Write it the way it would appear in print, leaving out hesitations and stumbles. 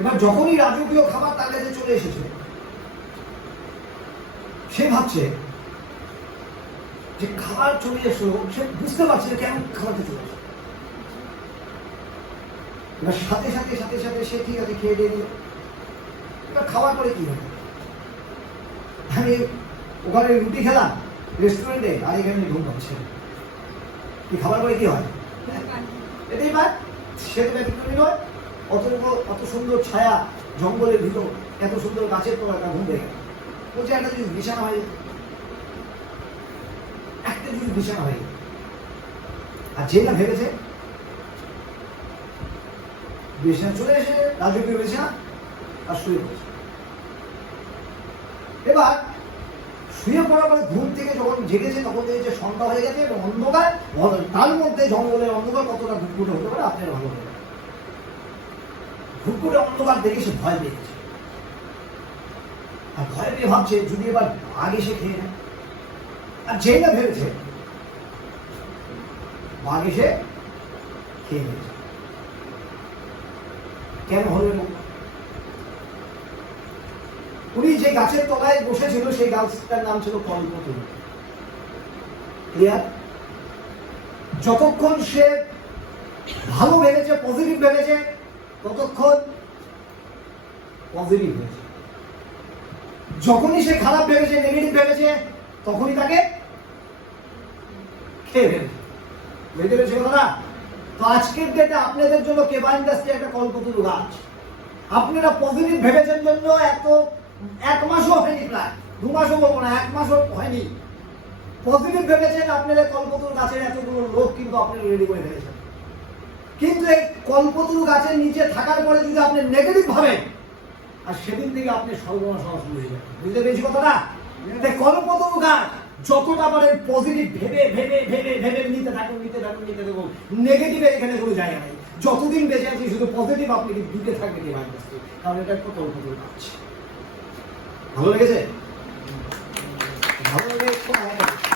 এবার যখনই রাজকীয় খাবার তার কাছে চলে এসেছে, সে ভাবছে যে খাবার চলে এসো, সে বুঝতে পারছে কেন খাবারটা চলে এসো। এবার সাথে সাথে সাথে সাথে সে ঠিক আছে খেয়ে দিয়ে দিল। এবার খাওয়ার পরে কি হবে, আমি ওখানে রুটি খেলাম রেস্টুরেন্টে, আর এখানে ঘুম পাচ্ছে, কি খাবার পরে কি হয়? এটাই পায়, সে তো ব্যতিক্রমী নয়। অত সুন্দর ছায়া, জঙ্গলের ভিতর, এত সুন্দর গাছের পর একটা ঘুম পেয়ে গেল। বলছে একটা যদি বিছানা হয়ে, একটা যদি বিছানা হয়ে, আর যে না ভেবেছে বিছানা চলে এসে রাজকীয় বিছানা আর শুয়ে পড়েছে। এবার শুয়ে পড়ার পরে ঘুম থেকে যখন জেগেছে তখন দেখেছে সন্ধ্যা হয়ে গেছে এবং অন্ধকার, তার মধ্যে জঙ্গলের অন্ধকার কতটা ঘুটঘুটে হতে পারে আপনার ভালো হবে। ঘুটঘুটে অন্ধকার দেখে সে ভয় পেয়ে গেছে, আর ভয় পেয়ে ভাবছে যদি এবার বাঘ এসে খেয়ে নেয়। আর যেই না ভেবেছে বাঘ এসে খেয়ে নিয়েছে। কেন হলো এরকম? উনি যে গাছের তলায় বসেছিল সেই গাছটার নাম ছিল কল্পতরু। ক্লিয়ার? যতক্ষণ সে ভালো ভেবেছে, পজিটিভ ভেবেছে, ততক্ষণ পজিটিভ হয়েছে। যখনই সে খারাপ ভেবেছে, নেগেটিভ ভেবেছে, তখনই তাকে খেয়ে ফেলেছে। বুঝতে পেরেছে কথাটা? তো আজকের ডেটে আপনাদের জন্য কেবা ইন্ডাস্ট্রি একটা কল্পতরু গাছ। আপনারা পজিটিভ ভেবেছেন জন্য এত এক মাসও হয়নি, প্রায় 2 মাসও বলবো না, 1 মাসও হয়নি। পজিটিভ ভেবেছেন, আপনারা কল্পতরু গাছের এতগুলো লোক কিন্তু আপনারা রেডি করে ফেলেছেন। কিন্তু এই কল্পতরু গাছের নিচে থাকার পরে যদি আপনি নেগেটিভ ভাবেন, আর সেদিন থেকে আপনি সর্বনাশ হওয়া শুরু হয়ে যাবে। বুঝতে পেরেছি কথাটা? কল্পতরু গাছ যতটা পারেন পজিটিভ ভেবে ভেবে ভেবে ভেবে নিতে থাকুন, নিতে থাকুন, নিতে থাকুন। নেগেটিভের এখানে কোনো জায়গা নেই। যতদিন বেঁচে আছি শুধু পজিটিভ আপনি দিতে থাকবেন এই ভাইরাসকে, কারণ এটা একটা কল্পতরু গাছ। ভালো লেগেছে? ভালো লেগে